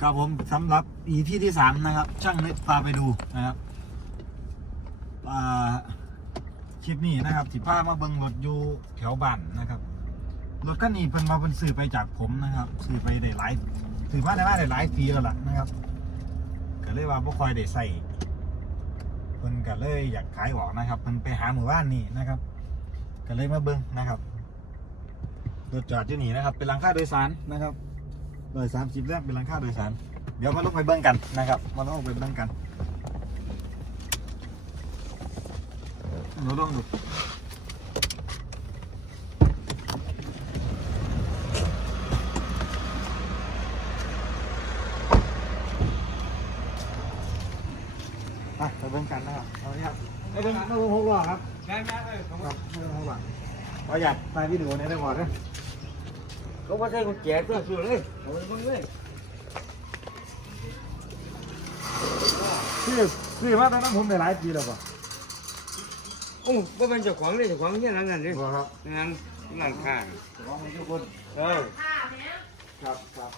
ครับผมสำหรับ EP ที่สามนะครับ ช่างเน็ตพาไปดูนะครับอ่าคลิปนี้นะครับสิพามาเบิ่งรถอยู่แถวบ้านนะครับรถคันนี้เพิ่นมาเพิ่นซื้อไปจากผมนะครับซื้อไปได้หลายซื้อมาได้มาได้หลายปีแล้วล่ะนะครับก็เลยว่าบ่ค่อยได้ใส่เพิ่นก็เลยอยากขายออกนะครับเพิ่นไปหาหมู่บ้านนี่นะครับก็เลยมาเบิ่งนะครับรถจอดอยู่นี่นะครับ เป็นหลังค่าโดยสารนะครับ โดยสามสิบแรกเป็นหลังคาโดยสาร เดี๋ยวมาลงไปเบิ้งกันนะครับมาลงไปเบิ้งกันหนูลองดูไปไปเบิ้งกันนะครับเอาเลยครับไปเบิ้งมาเบิ้งหกล้อครับแม่แม่เอ้ยครับาเบิ้งหกล้อขออยากถ่ายวิดีโอในได้ก่อนนะ เขาว่าใส่กุญแจตัวสุดเลยเอาไปเบิ่งเลยซื้อซื้อมาตั้งแต่ผมได้หลายปีแล้วป่ะโอ้บ่เป็นเจ้าของเลยเจ้าของเนี่ยหลังนั้นเลยครับงานหลังข้างขอให้ทุกคนเออครับครับ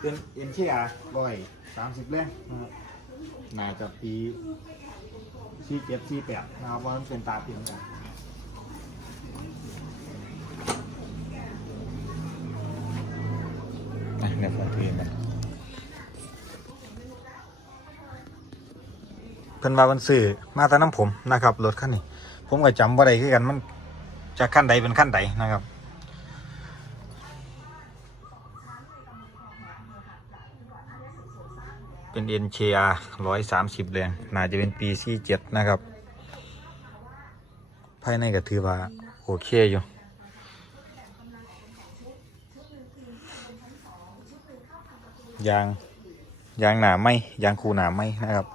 เป็นเอ็นชีอาร์ร้อยสามสิบเล่มนะครับน่าจะปีสี่เจ็ดสี่แปดนะครับว่ามันเป็นตาเปลี่ยนกัน เนี่ยฟอนทีมันเพิ่นว่ามันซื้อมาแต่น้ำผมนะครับรถคันนี้ผมก็จำว่าใดคือกันมันจากขั้นใดเป็นขั้นใดนะครับเป็น NKR ร้อยสามสิบแรง น่าจะเป็นปีสี่เจ็ดนะครับ ภายในก็ถือว่า โอเคอยู่ ยางยางหนาไม่ยางคูหนาไม่นะครับ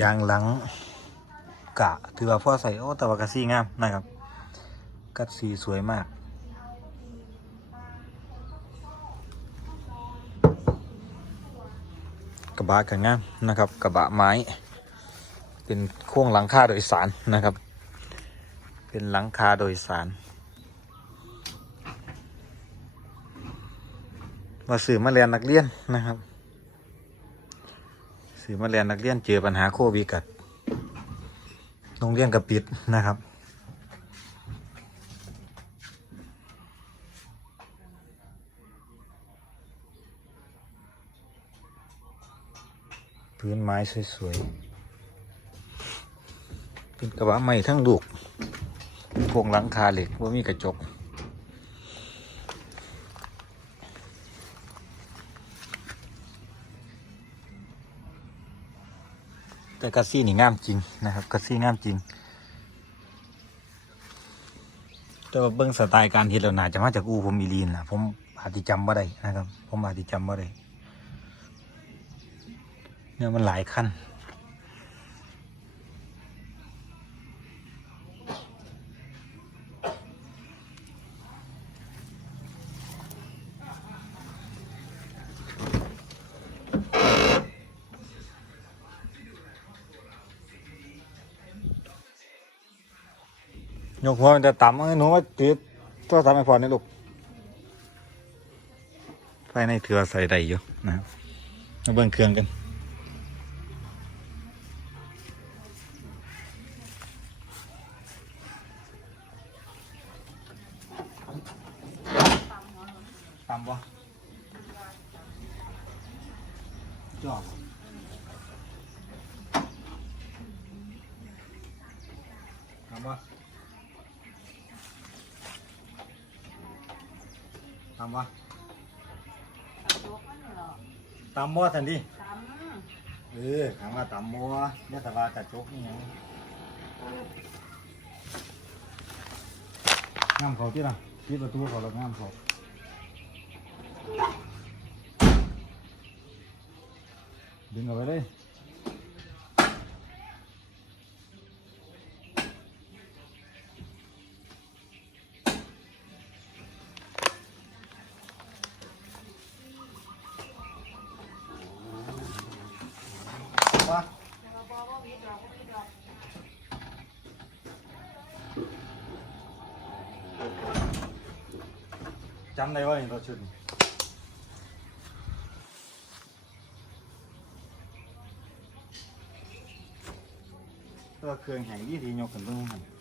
ยางหลังกะถือว่าพ่อใส่โอ้แต่ว่ากระซี่งามนะครับกัดสีสวยมาก กระบะกันงามนะครับ กระบะไม้ เป็นโค้งหลังคาโดยสารนะครับ เป็นหลังคาโดยสาร มาสื่อมาเรียนนักเรียนนะครับ สื่อมาเรียนนักเรียนเจอปัญหาโควิดกัดโรงเรียนกับปิดนะครับพื้นไม้สวยๆเป็นกระบะใหม่ทั้งลูกพวงหลังคาเหล็กว่ามีกระจก แต่กัสซี่นี่งามจริงนะครับกัสซี่งามจริง แต่ว่าเบื้องสไตล์การเฮ็ดเราหนาจะมาจากอูผมอีลีนล่ะผมอาจจะจำบ่ได้นะครับ ผมอาจจะจำบ่ได้เนี่ยมันหลายขั้น ยกหัวมันจะต่ำเอ้ยหนูว่าตืดตัวทำให้พอนี่ลูกภายในเถือใส่ได้อยู่นะครับมาเบิ่งเครื่องกันต่ำปะจอบต่ำปะต่ำปะต่ำบ่ทันทีเออถามว่าต่ำบ่เนี่ยแต่ว่ากระจกนี่ยังงามเขาที่ละปิดประตูเขาแล้วงามเขาดึงเอาไว้เลย จำได้ว่าเราชุดนี้ตัวเครื่องแห่งยี่ทียกขึ้นเบื้องหัน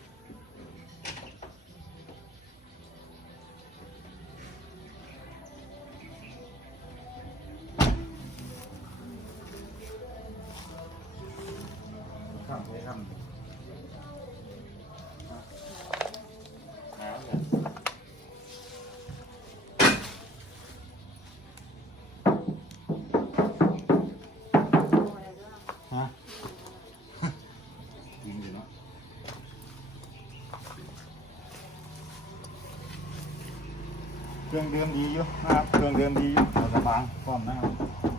เครื่องเดิมดีอยู่นะครับเครื่องเดิมดีอยู่เราจะบางพร้อมนะครับ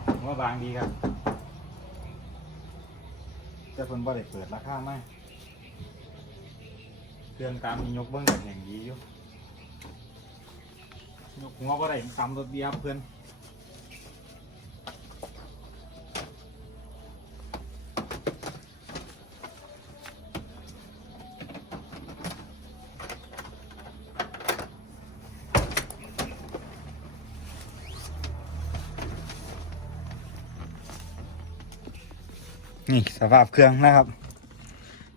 ผมว่าบางดีครับจะเป็นบ่ได้เปิดราคาไหมเครื่องตามมียกเบิ้งกับอย่างดีอยู่ยกหัวบ่ได้ตามรถเบียร์เพื่อน นี่สภาพเครื่องนะครับ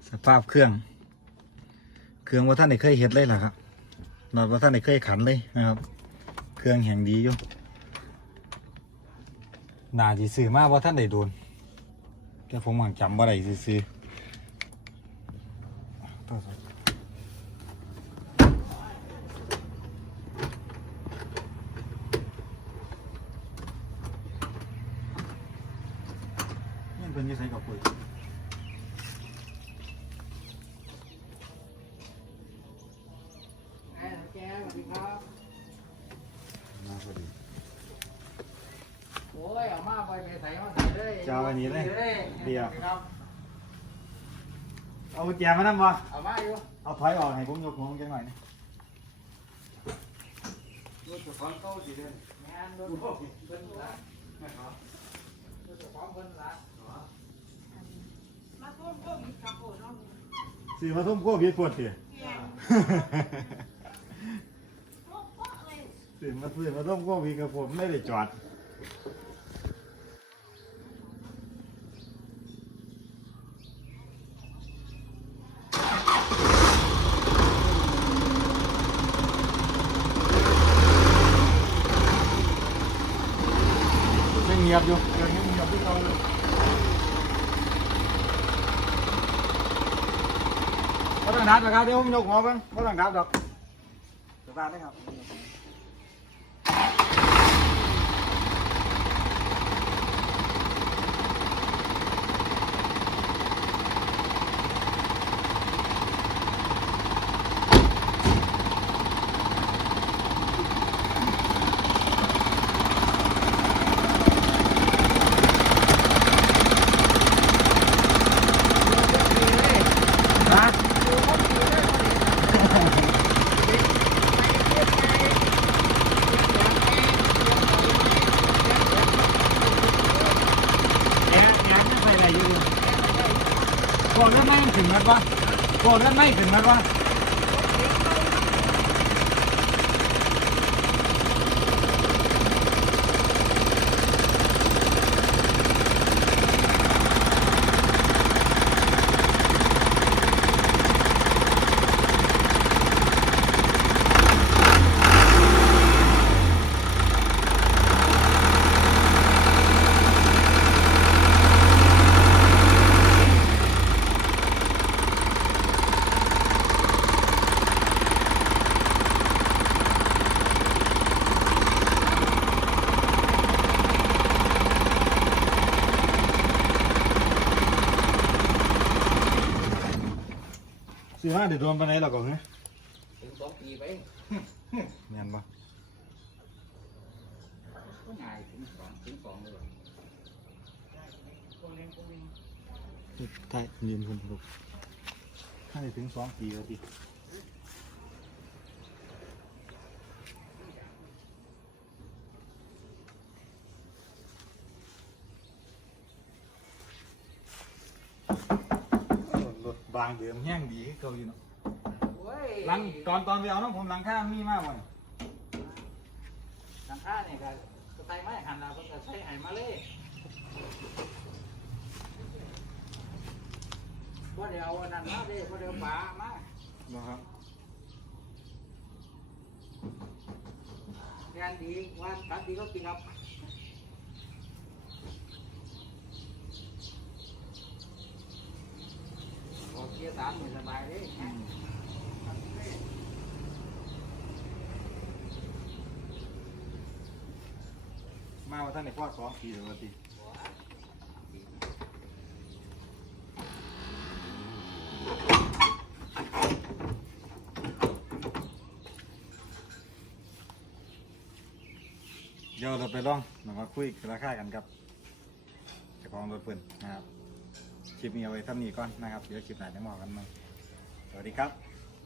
สภาพเครื่อง เครื่องว่าท่านได้เคยเห็ดเลยหรอครับนอนว่าท่านได้เคยขันเลยนะครับ เครื่องแห่งดีอยู่นาจีซื้อมากว่าท่านได้โดนแต่ผมหวังจำว่าได้ซื้อๆต่อๆ ยังเป็นอยังไงกับปุ๋ยแกสวัสดีครับมาพอดีโอ้ยเอามาไปไปใส่มาใส่เลยจะเอาอันนี้เลยเดี๋ยวครับเอากุญแจมานั่งวะเอามาอยู่เอาถอยออกให้ผมยกหัวมันจังหน่อยนะรถเจ้าของเก่าสิเด้อแม่นรถเพิ่นละนะครับรถเจ้าของเพิ่นละมา พ่นพวกมีกระโปรงน้องสื่อมาทุ่มโก้พิษปวดเถี่ยเพียงพวกพวกเลยสื่อมาสื่อมาทุ่มโก้พิษกับผมไม่ได้จอดไม่เงียบอยู่ยังไม่เงียบที่เราเลยก็ต้อง ดับนะครับเดี๋ยวผมยกหัวเพิ่งก็ต้องดับดอกสบายนะครับ ฮะแอะแอะไม่ใส่อะไรอยู่ดิ โกรธเลือดไม่ถึงมัดวะโกรธเลือดไม่ถึงมัดวะ สิว่าเดี๋ยวโดนไปไหนหรอกก่อนเนี่ยถึงสองปีไปแม่นปะก็ง่ายถึงสองถึงสองเลยว่ะใช่ยืนคนลุกถ้าได้ถึงสองปีแล้วดิรถบางเดิมแห้งดีคือเก่าอยู่เนาะโอ้ยหลังตอนตอนไปเอาน้องผมหลังข้างมีมากเลยหลังคาเนี่ยก็ก็ใส่ไม้หันแล้วเพิ่นก็ใส่ไห้มาเลยบ่เดี๋ยวอันนั้นมาเด้บ่เดี๋ยวปลามาบ่ครับงานดีว่าตัดดีก็ปีครับ โอเคสามหมื่นสบายเลยมาว่าท่านในพ่อสองปีหรือว่าตีเดี๋ยวเราไปลองมาคุยราคากันครับเจ้าของรถเพิ่นนะครับ คลิปนี้เอาไว้เท่านี้ก่อนนะครับ เดี๋ยวคลิปหน้าจะมากันใหม่สวัสดีครับ